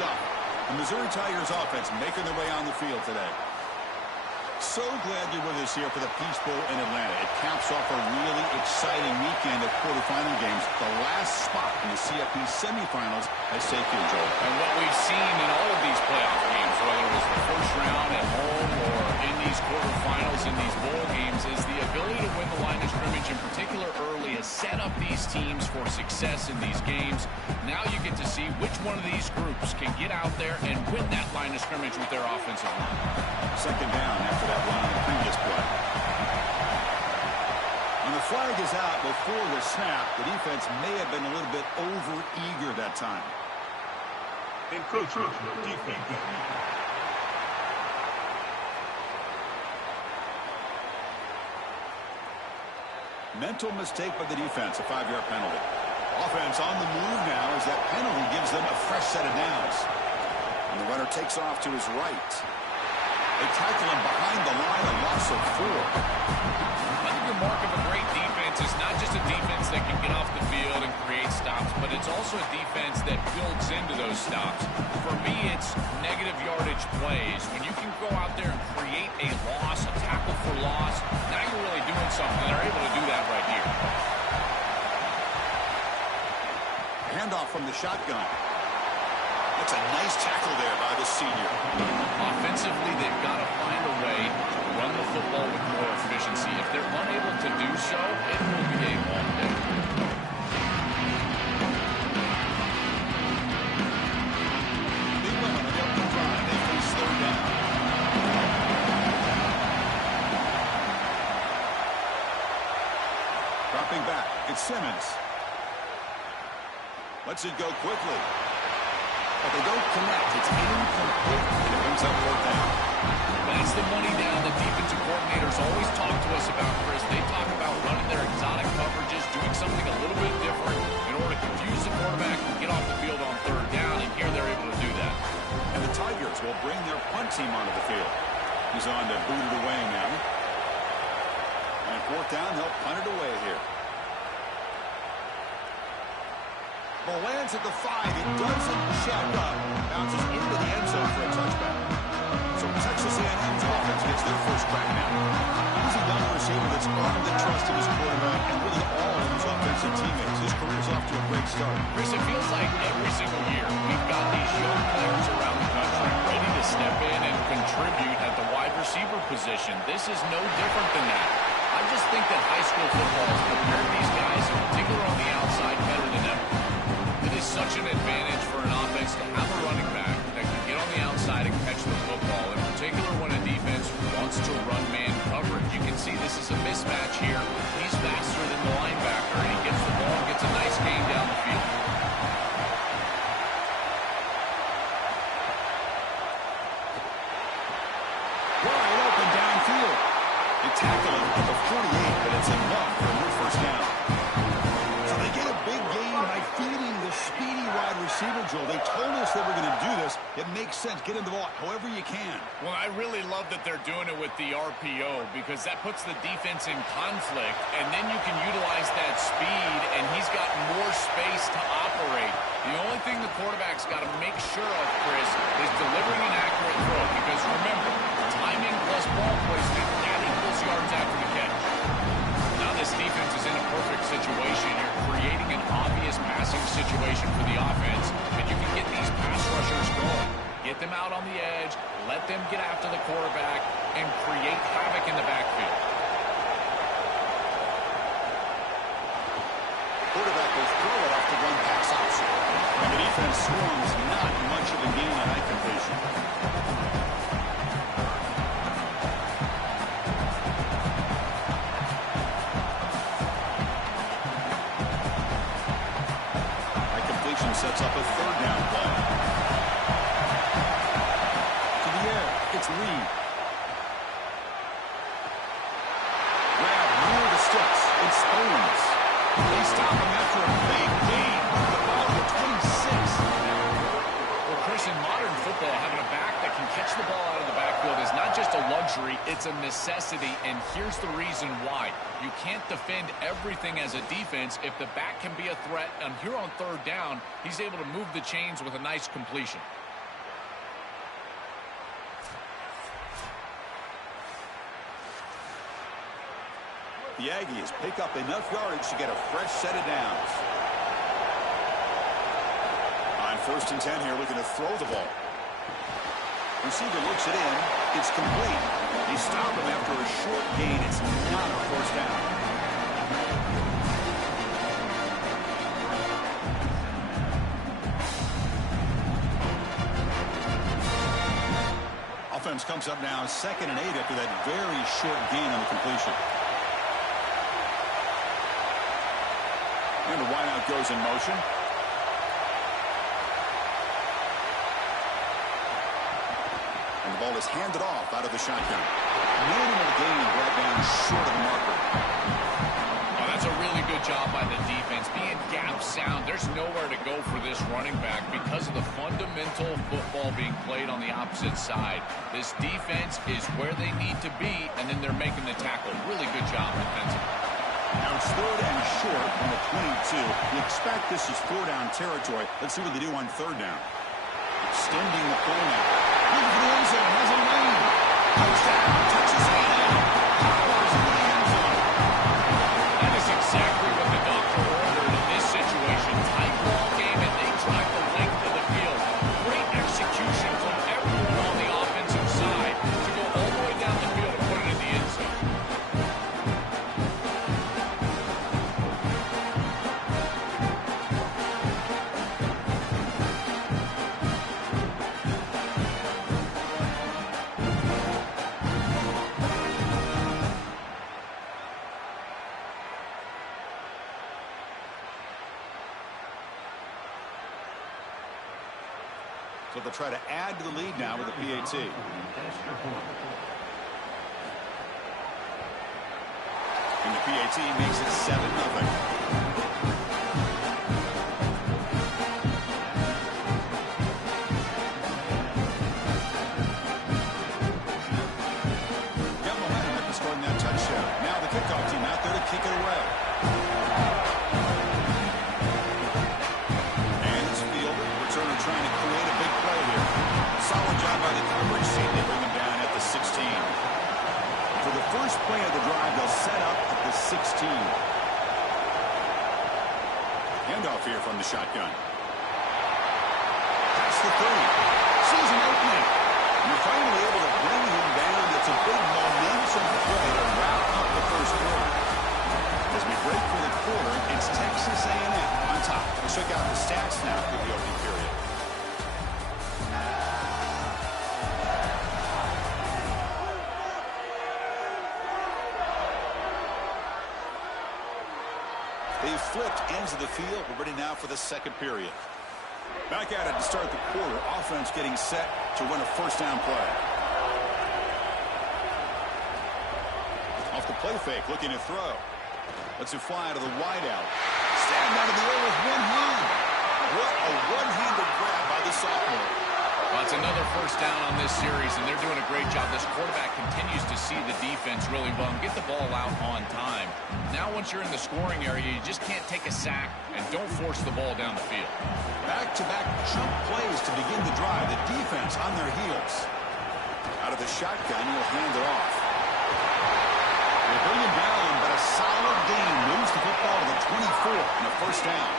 stuff. The Missouri Tigers offense making their way on the field today. So glad you're with us here for the Peach Bowl in Atlanta. It caps off a really exciting weekend of quarterfinal games. The last spot in the CFP semifinals at Safefield, Joel. And what we've seen in all of these playoff games, whether it was the first round at home or in these quarterfinals in these bowl games, is the ability to win the line of scrimmage, in particular early, has set up these teams for success in these games. Now you get to see which one of these groups can get out there and win that line of scrimmage with their offensive line. Second down after that run on the previous play. When the flag is out before the snap, the defense may have been a little bit over-eager that time. Encroachment defense. Mental mistake by the defense, a 5-yard penalty. Offense on the move now as that penalty gives them a fresh set of downs. And the runner takes off to his right. They tackle him behind the line, a loss of 4. I think the mark of a great defense is not just a defense that can get off the field and create stops, but it's also a defense that builds into those stops. For me, it's negative yardage plays. When you can go out there and create a loss, a tackle for loss, now you're really doing something. They're able to do that right here. Handoff from the shotgun. That's a nice tackle there by the senior. Offensively, they've got to find a way to run the football with more efficiency. If they're unable to do so, it will be a long day. Big women on the open drive. They face third down. Dropping back. It's Simmons. Lets it go quickly. But they don't connect. It's incomplete. And it brings up fourth down. That's the money down that defensive coordinators always talk to us about, Chris. They talk about running their exotic coverages, doing something a little bit different in order to confuse the quarterback and get off the field on third down, and here they're able to do that. And the Tigers will bring their punt team onto the field. He's on to boot it away now. And fourth down, they'll punt it away here. Ball lands at the 5. It doesn't check up. Bounces into the end zone for a touchback. So Texas A&M's offense gets their first crack now. He's a young receiver that's earned the trust of his quarterback and really all of his offensive teammates. His career's off to a great start. Chris, it feels like every single year we've got these young players around the country ready to step in and contribute at the wide receiver position. This is no different than that. I just think that high school football has prepared these guys, in particular on the outside, better than ever. It is such an advantage for an offense to have a running back that can get on the outside and catch the football, in particular when a defense wants to run man coverage. You can see this is a mismatch here. He's faster than the linebacker, and he gets the ball and gets a nice gain down the field. Wide open downfield. They tackle him at the 48, but it's enough for a new first down. So they get a big gain by feeding the speedy wide receiver, Joel. They told us they were going to do this. It makes sense. Get him the ball however you can. Well, I really love that they're doing it with the RPO because that puts the defense in conflict, and then you can utilize that speed, and he's got more space to operate. The only thing the quarterback's got to make sure of, Chris, is delivering an accurate throw because, remember, timing plus ball placement, that equals yards after the catch. Now this defense is in a perfect situation. You're creating an obvious passing situation for the offense, and you can get these pass rushers going. Get them out on the edge, let them get after the quarterback, and create havoc in the backfield. Quarterback will throw it off the run pass option. And the defense swarms not much of a gain on that completion. That completion sets up a third down play. To the air, it's Reed. Grab near the sticks. It's Owens. They stop him after a big gain. The ball to 26. Well, Chris, in modern football, having a back that can catch the ball out of the backfield is not just a luxury, it's a necessity, and here's the reason why. You can't defend everything as a defense if the back can be a threat, and here on third down, he's able to move the chains with a nice completion. the Aggies pick up enough yardage to get a fresh set of downs. On 1st and 10 here, looking to throw the ball. Receiver looks it in. It's complete. They stop him after a short gain. It's not a first down. Offense comes up now 2nd and 8 after that very short gain on the completion. And the wideout goes in motion. And the ball is handed off out of the shotgun. Minimal gain brought down short of the marker. Oh, that's a really good job by the defense. Being gap sound, there's nowhere to go for this running back because of the fundamental football being played on the opposite side. This defense is where they need to be, and then they're making the tackle. Really good job defensively. Now it's 3rd and short from the 22. You expect this is 4-down territory. Let's see what they do on 3rd down. Extending the play now. Looking for the end zone. Has a lane. Touchdown, Texas A&M. Powers into the end zone. That is exactly what the doctor ordered in this situation. Tight ball game, and they drive the length of the field. Great execution from everyone on the offensive side to go all the way down the field and put it in the end zone. So they'll try to add to the lead now with the PAT. And the PAT makes it 7-0. Scoring that touchdown. Now the kickoff team out there to kick it away. And it's Fielder. Returner trying to create a big play here. Solid job by the coverage team. They bring him down at the 16. For the first play of the drive, they'll set up at the 16. Handoff here from the shotgun. That's the 30. Sees an opening. You're finally able to bring him down. It's a big momentum play to wrap up the first quarter. As we break for the quarter, it's Texas A&M on top. Let's check out the stats now for the opening period. They've flipped ends of the field. We're ready now for the second period. Back at it to start the quarter. Offense getting set to win a first down play. Off the play fake, looking to throw. Lets it fly to the wideout. Standing out of the air with one hand. What a one-handed grab by the sophomore. Well, it's another first down on this series, and they're doing a great job. This quarterback continues to see the defense really well and get the ball out on time. Now, once you're in the scoring area, you just can't take a sack and don't force the ball down the field. Back-to-back chunk plays to begin the drive. The defense on their heels. Out of the shotgun, he'll hand it off. They bring him down, but a solid gain moves the football to the 24 and a first down.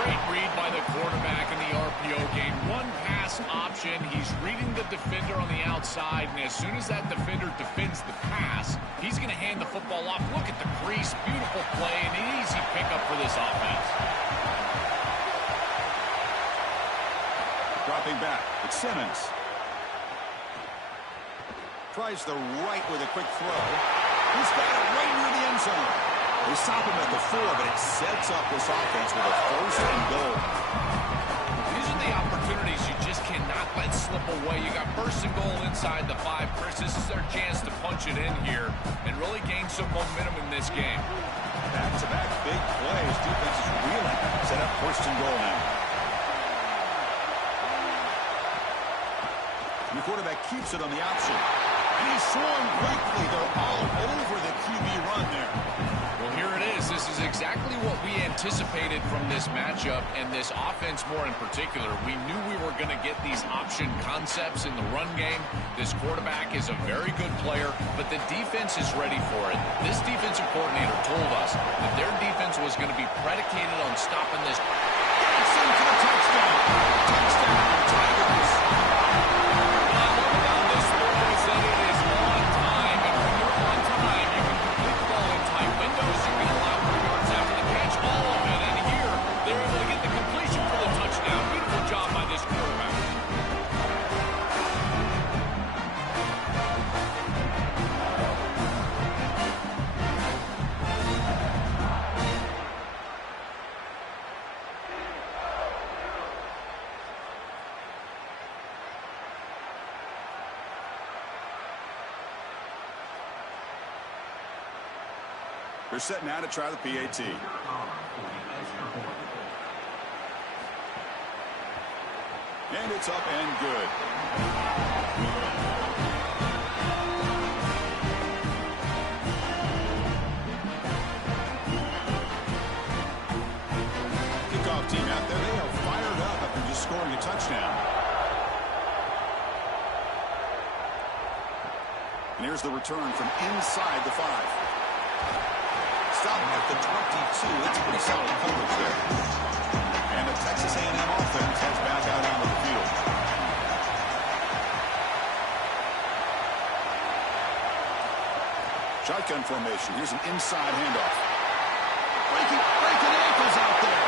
Great read by the quarterback in the RPO game. One pass option. He's reading the defender on the outside, and as soon as that defender defends the pass, he's going to hand the football off. Look at the crease. Beautiful play and an easy pickup for this offense. Dropping back, it's Simmons. Tries the right with a quick throw. He's got it right near the end zone. They stop him at the 4, but it sets up this offense with a first and goal. These are the opportunities you just cannot let slip away. You got first and goal inside the 5. Chris, this is their chance to punch it in here and really gain some momentum in this game. Back-to-back big plays. Defense is reeling. Set up first and goal now. And the quarterback keeps it on the option. And he's swung quickly. They're all over the QB run there. Well, here it is. This is exactly what we anticipated. anticipated from this matchup and this offense more in particular. We knew we were going to get these option concepts in the run game. This quarterback is a very good player, but the defense is ready for it. This defensive coordinator told us that their defense was going to be predicated on stopping this. Gets in for the touchdown. Touchdown, Tigers. What I love about this throw is that it is on time, and when you're on time, you can complete the ball in tight windows. You can allow for yards after the catch, all of it. And here, they're able to get the completion for the touchdown. Beautiful job by this quarterback. They're set now to try the PAT. And it's up and good. Kickoff team out there. They are fired up after just scoring a touchdown. And here's the return from inside the 5. Stop at the 22. That's a pretty solid coverage there. And the Texas A&M offense heads back out onto the field. Shotgun formation. Here's an inside handoff. Breaking ankles out there.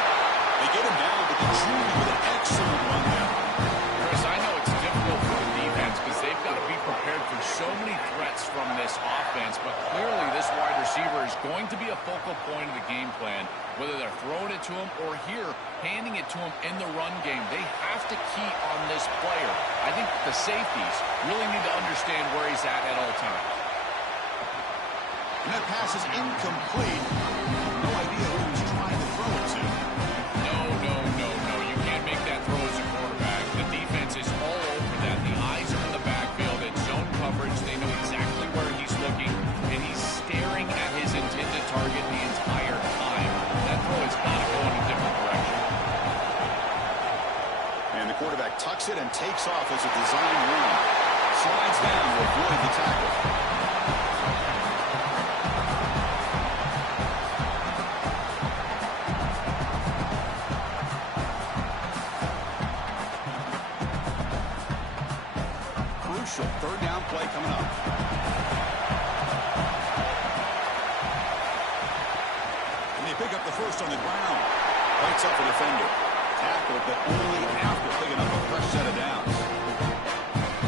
They get him down, but the junior with an excellent run there. Chris, I know it's difficult for the defense because they've got to be prepared for so many threats from this offense, but clearly this wide receiver is going to be a focal point of the game plan, whether they're throwing it to him or here, handing it to him in the run game. They have to key on this player. I think the safeties really need to understand where he's at all times. And that pass is incomplete. No idea who he was trying to throw it to. No. You can't make that throw as a quarterback. The defense is all over that. The eyes are in the backfield. It's zone coverage. They know exactly where he's looking, and he's staring at his intended target the entire time. That throw has got to go in a different direction. And the quarterback tucks it and takes off as a design run. Slides down to avoid the tackle. Third down play coming up. And they pick up the first on the ground. Lights up a defender. Tackled, but only after picking up a fresh set of downs.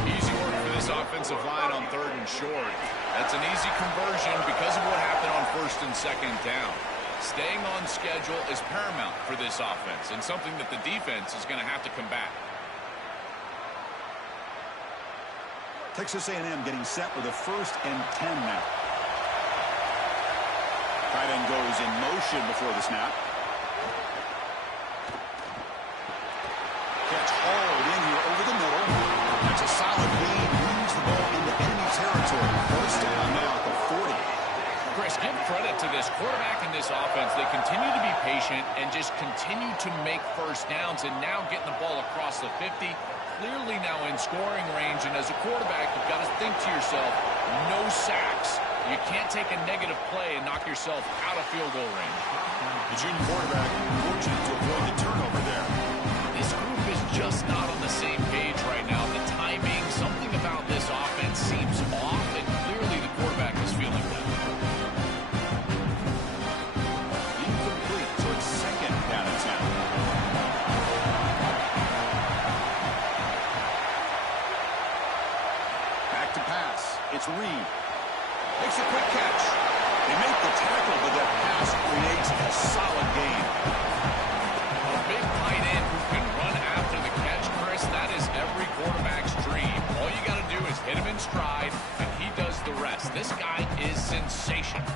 Easy work for this offensive line on 3rd and short. That's an easy conversion because of what happened on 1st and 2nd down. Staying on schedule is paramount for this offense and something that the defense is going to have to combat. Texas A&M getting set with a 1st and 10 now. Tight end goes in motion before the snap. Catch hauled in here over the middle. That's a solid lead. Moves the ball into enemy territory. 1st down now at the 40. Chris, give credit to this quarterback and this offense. They continue to be patient and just continue to make 1st downs, and now getting the ball across the 50. Clearly now in scoring range, and as a quarterback, you've got to think to yourself, no sacks. You can't take a negative play and knock yourself out of field goal range. The junior quarterback fortunate to avoid the turnover there. This group is just not on the same page right now. The timing, something about this offense seems off, and clearly the quarterback is feeling that. Incomplete, so it's 2nd down and 10. It's Reed. Makes a quick catch. They make the tackle, but that pass creates a solid gain. A big tight end who can run after the catch, Chris, that is every quarterback's dream. All you got to do is hit him in stride, and he does the rest. This guy is sensational.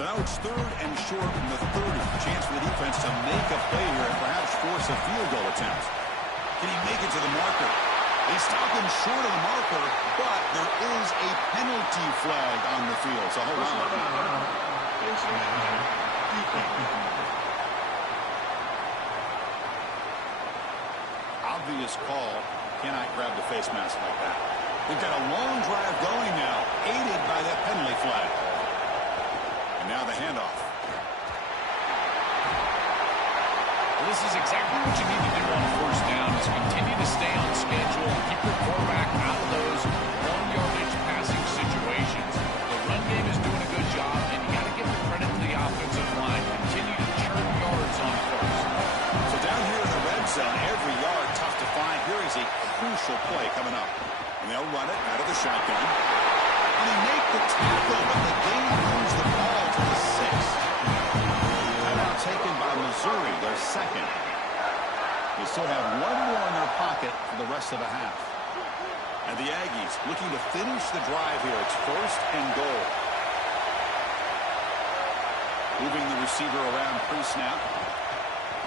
So now it's 3rd and short from the 30. Chance for the defense to make a play here and perhaps force a field goal attempt. Can he make it to the marker? They stop him short of the marker, but there is a penalty flag on the field. So hold on. face mask like that. We've got a long drive going now, aided by that penalty flag. And now the handoff. Well, this is exactly what you need to do on first down is continue to stay on schedule and keep your quarterback out of those long-yardage passing situations. The run game is doing a good job, and you got to give the credit to the offensive line. Continue to churn yards on first. So down here in the red zone, every yard tough to find. Here is a crucial play coming up. And they'll run it out of the shotgun. And they make the tackle, but the game moves the ball to the 6th. Timeout taken by Missouri, their second. They still have one more in their pocket for the rest of the half. And the Aggies looking to finish the drive here. It's 1st and goal. Moving the receiver around pre-snap.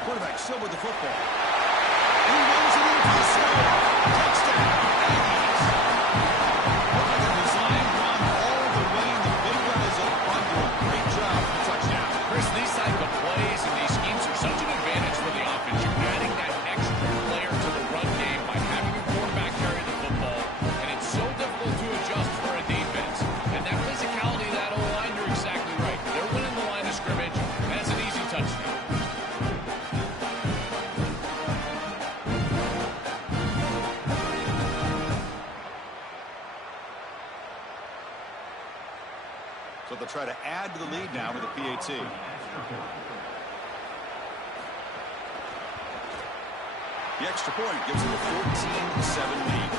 Quarterback still with the football. And he runs it in for the score. Touchdown, Aggies. Look at the design run all the way. The big guys up front do a great job for the touchdown. Chris, these type of plays and these schemes are such an advantage for the offense. You're adding that extra player to the run game by having your quarterback carry the football, and it's so difficult to adjust for a defense. And that physicality, that O-line, you're exactly right. They're winning the line of scrimmage, and that's an easy touchdown. So they'll try to add to the lead now with a PAT. The extra point gives them a 14-7 lead.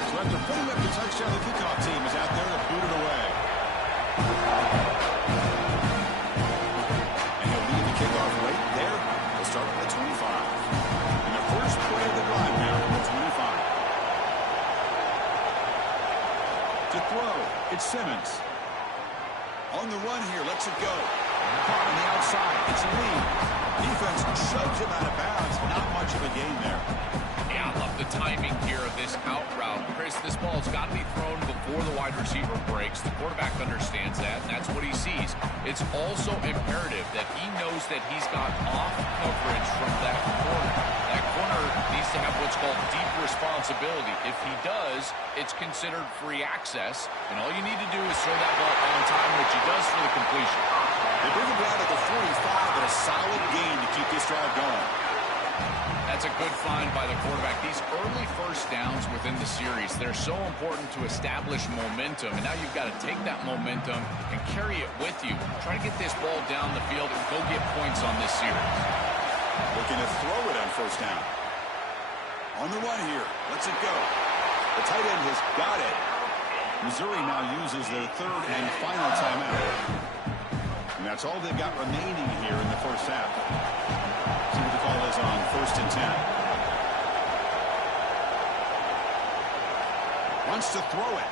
So after putting up the touchdown, the kickoff team is out there to boot it away. And he'll lead the kickoff right there. They'll start at the 25. And the first play of the drive now, the 25. To throw, it's Simmons. On the run here, lets it go. Caught on the outside, it's a lead. Defense shoves him out of bounds. Not much of a gain there. Yeah, I love the timing here of this out route. Chris, this ball's got to be thrown before the wide receiver breaks. The quarterback understands that, and that's what he sees. It's also imperative that he knows that he's got off coverage from that corner. That corner needs to have what's called deep responsibility. If he does, it's considered free access, and all you need to do is throw that ball on time, which he does for the completion. They bring him down to the 45, but a solid gain to keep this drive going. That's a good find by the quarterback. These early first downs within the series, they're so important to establish momentum. And now you've got to take that momentum and carry it with you. Try to get this ball down the field and go get points on this series. Looking to throw it on first down. On the run here. Lets it go. The tight end has got it. Missouri now uses their third and final timeout. And that's all they've got remaining here in the first half. See what the call is on 1st and 10. Wants to throw it.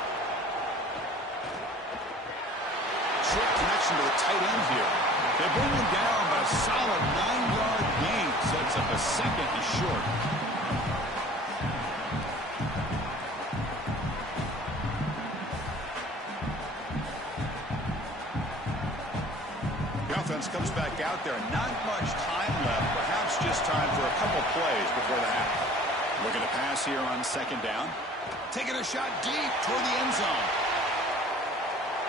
Short connection to the tight end here. They bring him down, but a solid 9-yard gain sets up a second and short. The offense comes back out there. Not much time left. Perhaps just time for a couple plays before the half. Looking to pass here on 2nd down. Taking a shot deep toward the end zone.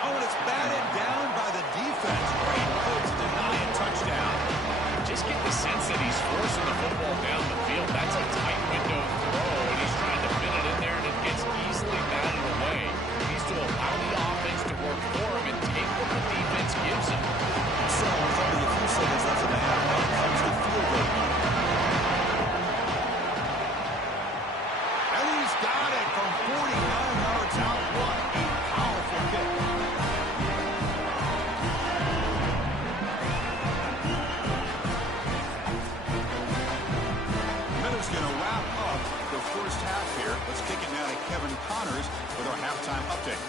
Oh, and it's batted down by the defense. Great move to deny a touchdown. Just get the sense that he's forcing the football down the field. That's a tight window throw, and he's trying to fit it in there, and it gets easily batted away. He needs to allow the offense to work for him and take what the defense gives him. So, with only a few seconds left in the half, now comes the field goal line. And he's got it from 49 yards out. What a powerful kick. Miller's going to wrap up the first half here. Let's kick it now to Kevin Connors with our halftime update.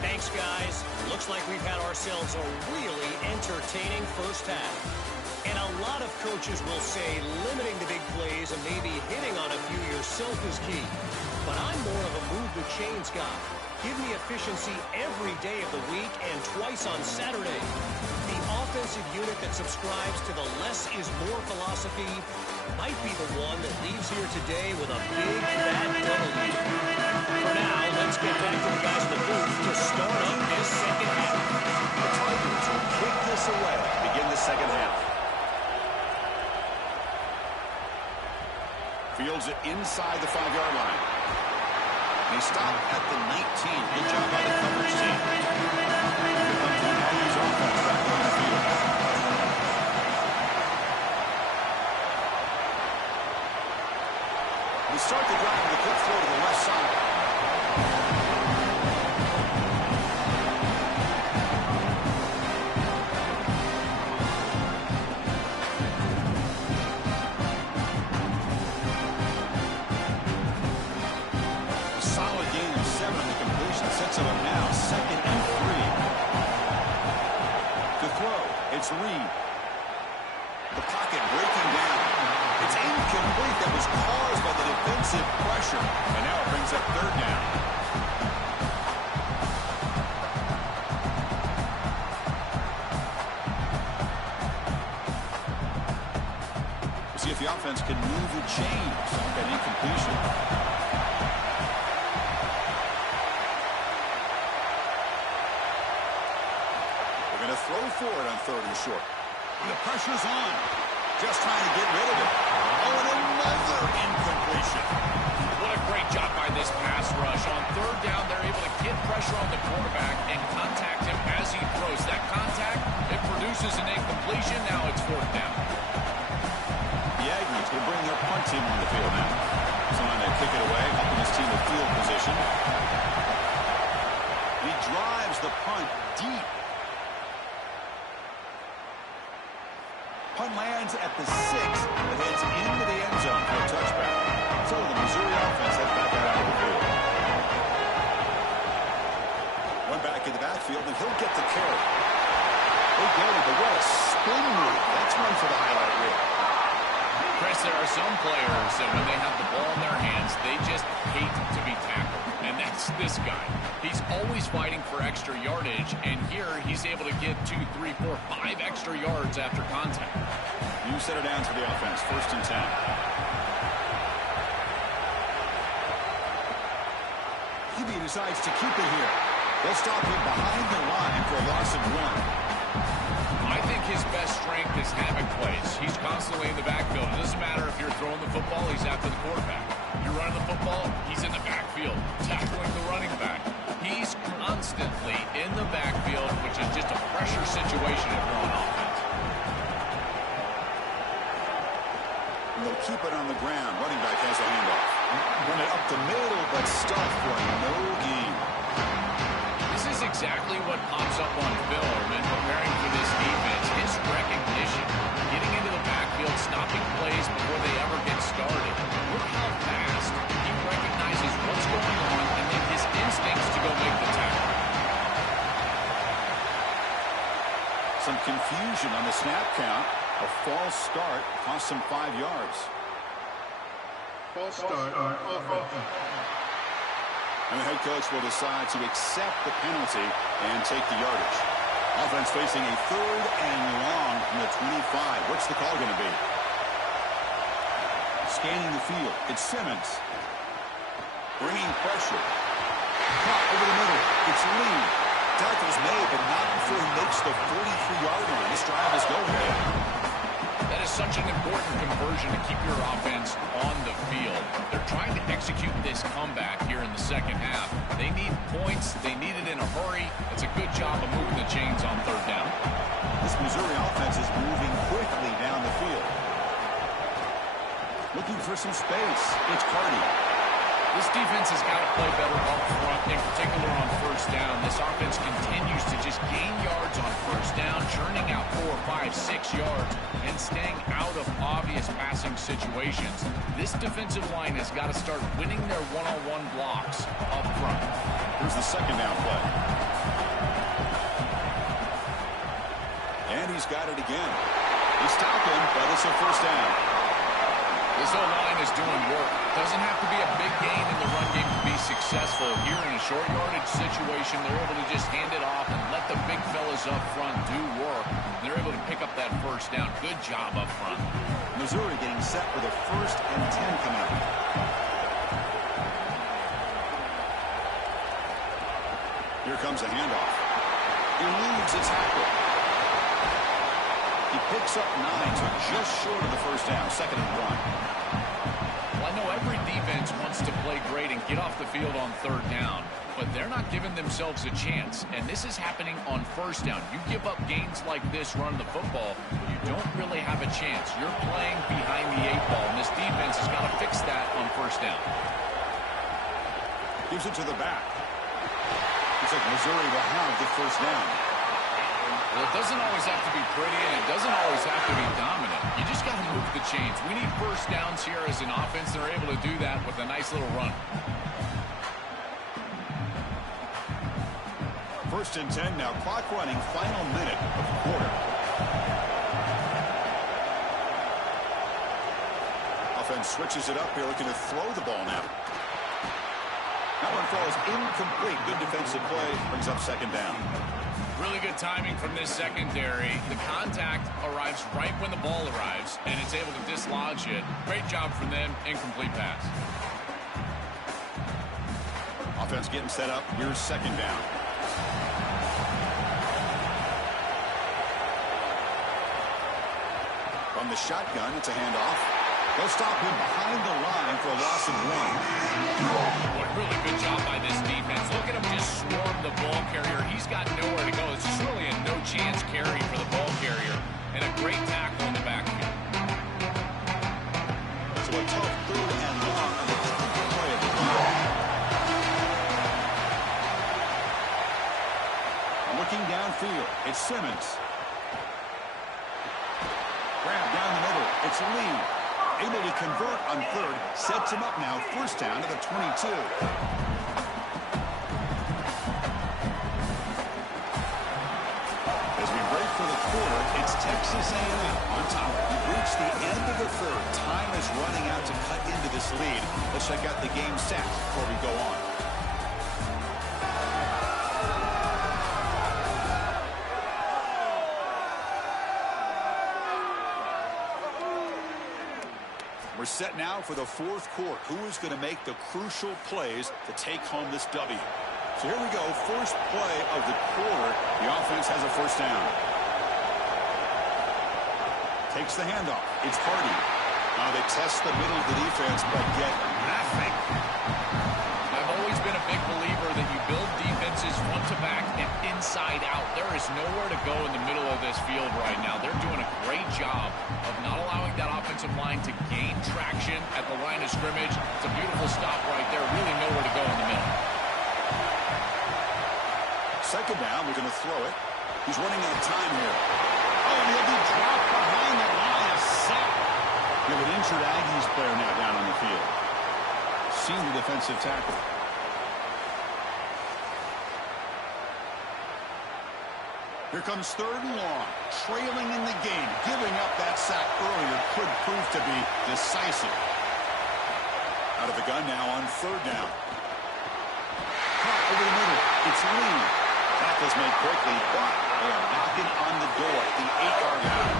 Thanks, guys. Looking looks like we've had ourselves a really entertaining first half. And a lot of coaches will say limiting the big plays and maybe hitting on a few yourself is key. But I'm more of a move the chains guy. Give me efficiency every day of the week and twice on Saturday. The offensive unit that subscribes to the less is more philosophy might be the one that leaves here today with a big fat W. For now, let's get back to the guys in the booth to start up this second half. The Tigers will kick this away to begin the second half. Fields it inside the 5-yard line. They stop at the 19. Good job by the coverage team. Here comes the Tigers offense back on the field. We start the drive with a quick throw to the left side. Sets it up now, 2nd and 3. To throw, it's Reed. The pocket breaking down. It's incomplete. That was caused by the defensive pressure. And now it brings up 3rd down. We'll see if the offense can move the chains on that incompletion. Throw for it on 3rd and short. The pressure's on. Just trying to get rid of it. Oh, and another incompletion. What a great job by this pass rush. On 3rd down, they're able to get pressure on the quarterback and contact him as he throws. That contact, it produces an incompletion. Now it's 4th down. The Aggies will bring their punt team on the field now. Trying to kick it away, helping his team with field position. He drives the punt deep. Punt lands at the 6, but heads into the end zone for a touchback. So the Missouri offense heads back out of the field. One back in the backfield, and he'll get the carry. They go, but what a spin move. That's one for the highlight reel. Chris, there are some players that when they have the ball in their hands, they just hate to be tackled. And that's this guy. He's always fighting for extra yardage, and here he's able to get 2, 3, 4, 5 extra yards after contact. You set it down to the offense, 1st and 10. He decides to keep it here. They'll stop him behind the line for a loss of 1. I think his best strength is havoc plays. He's constantly in the backfield. It doesn't matter if you're throwing the football, he's after the quarterback. If you're running the football, he's in the backfield, tackling the running back. He's constantly in the backfield, which is just a pressure situation if you're on offense. And they'll keep it on the ground. Running back has a handoff. Run it up the middle, but stuffed for no gain. This is exactly what pops up on film and preparing for this defense. His recognition, getting into the backfield, stopping plays before they ever get started. Look how fast he recognizes what's going on and then his instincts to go make the tackle. Some confusion on the snap count. A false start cost him 5 yards. False start on offense. And the head coach will decide to accept the penalty and take the yardage. Offense facing a 3rd and long from the 25. What's the call going to be? Scanning the field. It's Simmons. Bringing pressure. Caught over the middle. It's Lee. Tackle's made, but not before he makes the 43-yard line. This drive is going there. That is such an important conversion to keep your offense on the field. They're trying to execute this comeback here in the second half. They need points. They need it in a hurry. It's a good job of moving the chains on 3rd down. This Missouri offense is moving quickly down the field. Looking for some space. It's Cardi. This defense has got to play better up front, in particular on 1st down. This offense continues to just gain yards on 1st down, churning out 4, 5, 6 yards, and staying out of obvious passing situations. This defensive line has got to start winning their one-on-one blocks up front. Here's the 2nd down play. And he's got it again. He stopped him, but it's a first down. This whole line is doing work. Doesn't have to be a big gain in the run game to be successful. Here in a short yardage situation, they're able to just hand it off and let the big fellas up front do work. They're able to pick up that first down. Good job up front. Missouri getting set for the 1st and 10 coming up. Here comes a handoff. He eludes a tackle. He picks up 9, so just short of the first down, 2nd and 1. Well, I know every defense wants to play great and get off the field on 3rd down, but they're not giving themselves a chance, and this is happening on 1st down. You give up gains like this running the football, you don't really have a chance. You're playing behind the 8 ball, and this defense has got to fix that on 1st down. Gives it to the back. Looks like Missouri will have the first down. Well, it doesn't always have to be pretty, and it doesn't always have to be dominant. You just got to move the chains. We need first downs here as an offense. They're able to do that with a nice little run. 1st and 10 now. Clock running. Final minute of the quarter. Offense switches it up here, looking to throw the ball now. That one falls incomplete. Good defensive play. Brings up 2nd down. Really good timing from this secondary. The contact arrives right when the ball arrives, and it's able to dislodge it. Great job from them. Incomplete pass. Offense getting set up. Here's 2nd down. From the shotgun, it's a handoff. They'll stop him behind the line for a loss of 1. What a really good job by this defense. Look at him just swarm the ball carrier. He's got nowhere to go. It's just really a no-chance carry for the ball carrier. And a great tackle in the backfield. So a tough 3rd and long on the play of the drive. Looking downfield, it's Simmons. Grab down the middle, it's Lee. Able to convert on 3rd, sets him up now, 1st down to the 22. As we break for the quarter, it's Texas A&M on top. We've reached the end of the 3rd. Time is running out to cut into this lead. Let's check out the game stats before we go on. We're set now for the 4th quarter. Who is going to make the crucial plays to take home this W? So here we go. First play of the quarter. The offense has a 1st down. Takes the handoff. It's Hardy. Now they test the middle of the defense, but get nothing. I've always been a big believer that you build defenses front to back and inside out. There is nowhere to go in the middle of this field right now. They're doing a great job of not allowing that offensive line to gain traction at the line of scrimmage. It's a beautiful stop right there. Really nowhere to go in the middle. 2nd down. We're going to throw it. He's running out of time here. Oh, and he'll be dropped behind the line of sack. We have an injured Aggies player now down on the field. Senior defensive tackle. Here comes 3rd and long. Trailing in the game. Giving up that sack earlier could prove to be decisive. Out of the gun now on 3rd down. Caught over the middle. It's Lee. Tackle's made quickly, but they are knocking on the door at the 8-yard line.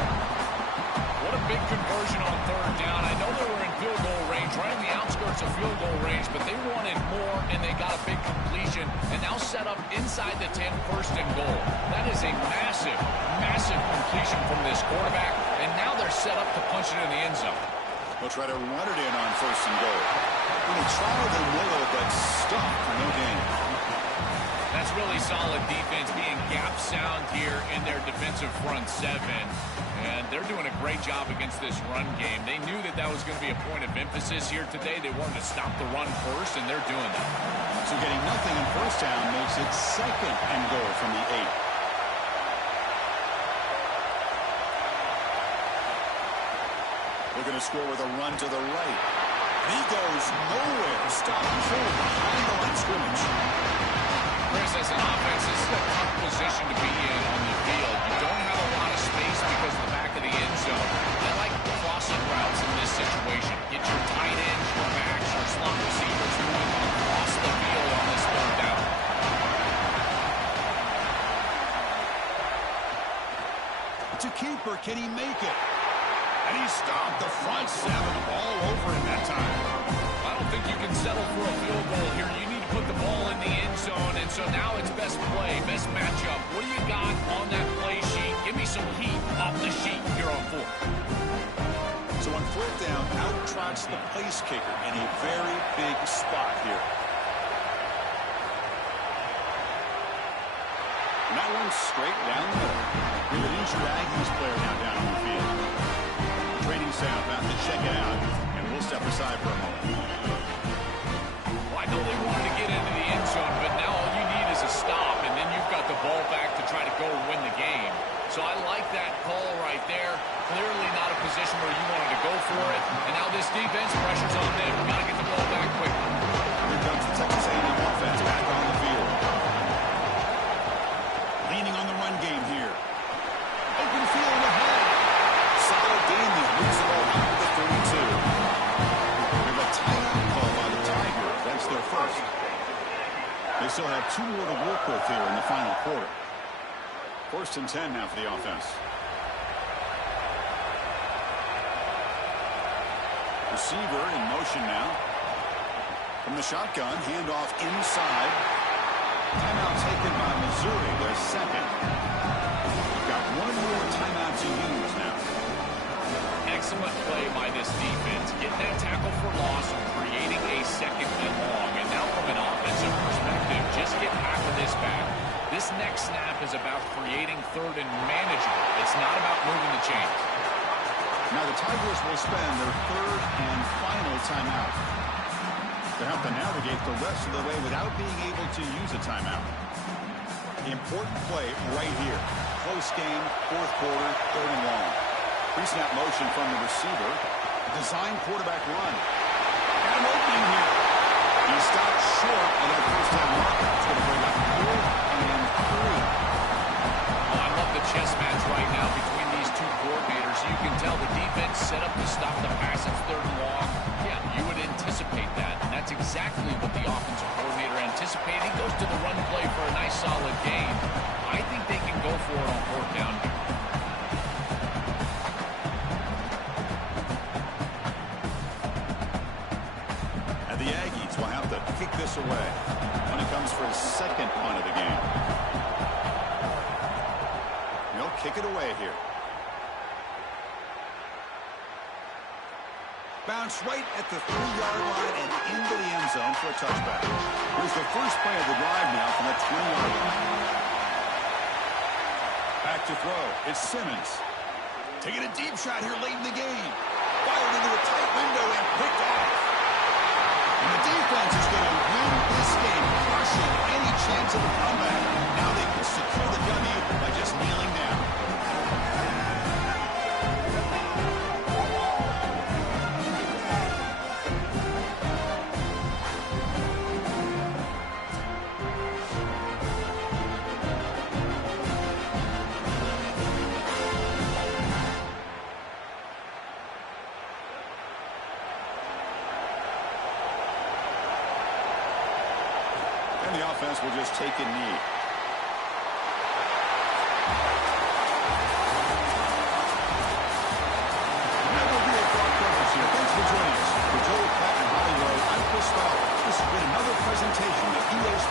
What a big conversion on 3rd down. I know they were in field goal range, right on the outskirts of field goal range, but they wanted more, and they got a big completion, and now set up inside the 10, 1st and goal. That is a massive, massive completion from this quarterback, and now they're set up to punch it in the end zone. They'll try to run it in on 1st and goal. When he tried the middle, but stopped for no gain. That's really solid defense, being gap sound here in their defensive front 7. And they're doing a great job against this run game. They knew that that was going to be a point of emphasis here today. They wanted to stop the run first, and they're doing that. So getting nothing in 1st down makes it 2nd and goal from the 8. We're going to score with a run to the right. And he goes nowhere. Stopped forward behind the line scrimmage. Chris, as an offense, this is a tough position to be in on the field. You don't have a lot of keeper. Can he make it? And he stopped the front seven all over him that time. I don't think you can settle for a field goal here. You need to put the ball in the end zone, and so now it's best play, best matchup. What do you got on that play sheet? Give me some heat off the sheet here on fourth. So on fourth down, out trots the place kicker in a very big spot here. And that one's straight down the middle. We have an injured Aggies player now down on the field. Training staff about to check it out, and we'll step aside for a moment. Well, I know they wanted to get into the end zone, but now all you need is a stop, and then you've got the ball back to try to go win the game. So I like that call right there. Clearly not a position where you wanted to go for it. And now this defense, pressure's on them. Got to get the ball back quickly. Here comes the Texas A&M offense back on the field. Leaning on the run game here. Open field ahead. Solid game. He moves the ball out to the 32. We have a timeout call by the Tigers. That's their first. They still have 2 more to work with here in the final quarter. First and 10 now for the offense. Receiver in motion now. From the shotgun, handoff inside. Timeout taken by Missouri, their second. We've got 1 more timeout to use now. Excellent play by this defense. Getting that tackle for loss and creating a second and long. And now from an offensive perspective, just get half of this back. This next snap is about creating third and manageable. It's not about moving the chains. Now the Tigers will spend their third and final timeout. They have to navigate the rest of the way without being able to use a timeout. Important play right here. Close game, fourth quarter, third and long. Pre-snap motion from the receiver. Design quarterback run. And an opening here. He stopped short of that first down marker. It's going to bring up 4th and 3. Oh, I love the chess match right now between these two coordinators. You can tell the defense set up to stop the pass. It's third and long. Yeah, you would anticipate that. And that's exactly what the offensive coordinator anticipated. He goes to the run play for a nice solid gain. I think they can go for it on fourth down. And the Aggies will have to kick this away when it comes for his second punt of the game. He'll kick it away here. Bounce right at the 3-yard line and into the end zone for a touchback. Here's the first play of the drive now from the 20-yard line. Back to throw. It's Simmons. Taking a deep shot here late in the game. Fired into a tight window and picked off. And the defense is going to win this game, crushing any chance of a comeback. Now they can secure the W by just kneeling down. The offense will just take a knee. That will be a thought coverage here. Thanks for joining us. For Joel Platt and Hollywood, I'm Chris Fowler. This has been another presentation of EA Sports.